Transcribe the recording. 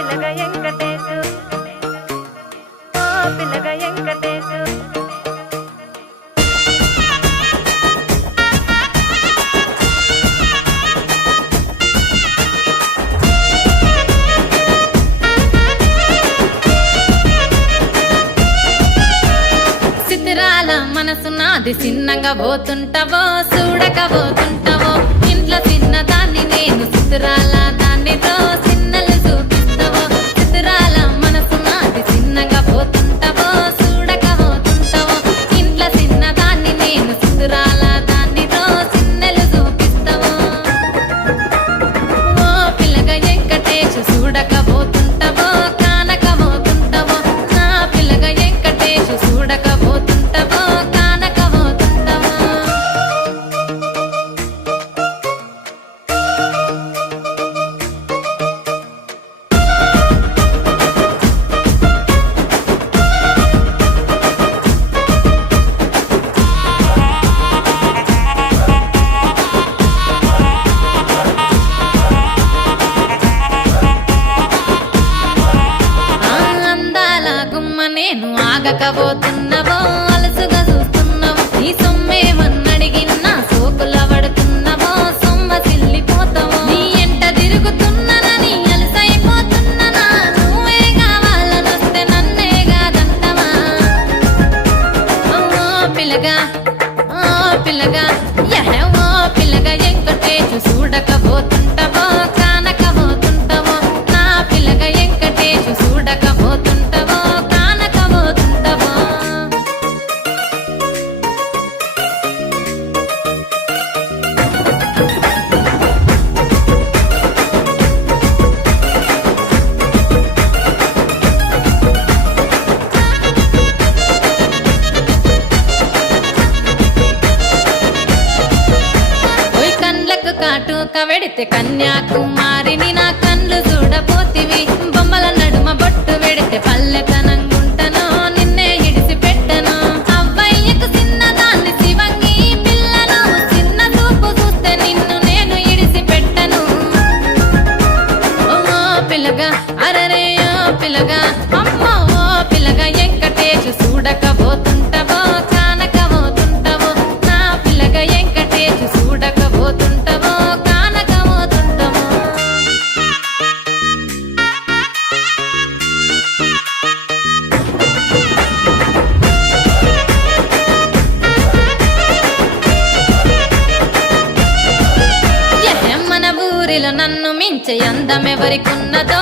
పిల్లగా వెంకటేశు ఓ పిల్లగా వెంకటేశు సితిరాల మనసు నాది చిన్నగా పోతుంటావో చూడక పోతుంటావో ఇంట్లో చిన్నదాన్ని నేను సితిరాల దానితో చిన్నలు చూపిస్తావో సితిరాల మనసు నాది చిన్నగా పోతుంటావో చూడక పోతుంటావో ఇంట్లో చిన్నదాన్ని నేను సితిరాల దానితో చిన్నలు చూపిస్తావో ఓ పిల్లగా వెంకటేశు చూడక పోతుంటావో కానక పోతుంటావో నా పిల్లగా వెంకటేశు చూడక పోతుంటావో కానక పోతుంటావో అందాల గుమ్మ నేను ఆగకపోతున్నావో అలసుగా చూస్తున్నావో నీ సొమ్మేమన్నడిగిన్నా సోకుల పడుతున్నావో సొమ్మ సిల్లిపోతావో నీ ఎంట తిరుగుతున్నానని అలసైపోతున్నానా నువ్వే కావాలనొస్తే నన్నే కాదంటవా ఓ పిల్లగా ఓ పిల్లగా ఓ పిల్లగా వెంకటేశు చూడకపోతుంటావో కానకపోతుంటావో నా పిల్లగా వెంకటేశు చూడకపోతుంటావో కానకపోతుంటావో ఓయ్ కండ్లకు కాటుక వెడితే కన్యాకుమారిని నా కండ్లు చూడపోతివి బొమ్మల నడుమ బొట్టు వెడితే పల్లెతనంగుంటను నిన్నే ఇడిసి పెట్టను అవ్వయ్యకు చిన్నదాన్ని శివంగి పిల్లను చిన్న చూపు చూస్తే నిన్ను నేను ఇడిసి పెట్టను ఓ పిల్లగా అరరే ఓ పిల్లగా అమ్మో ఓ పిల్లగా వెంకటేశు చూడకపోతుంటావో కానకపోతుంటావో నా పిల్లగా వెంకటేశు చూడకపోతుంటావో కానకపోతుంటావో మన ఊరిలో నన్ను మించే అందమెవరికున్నదో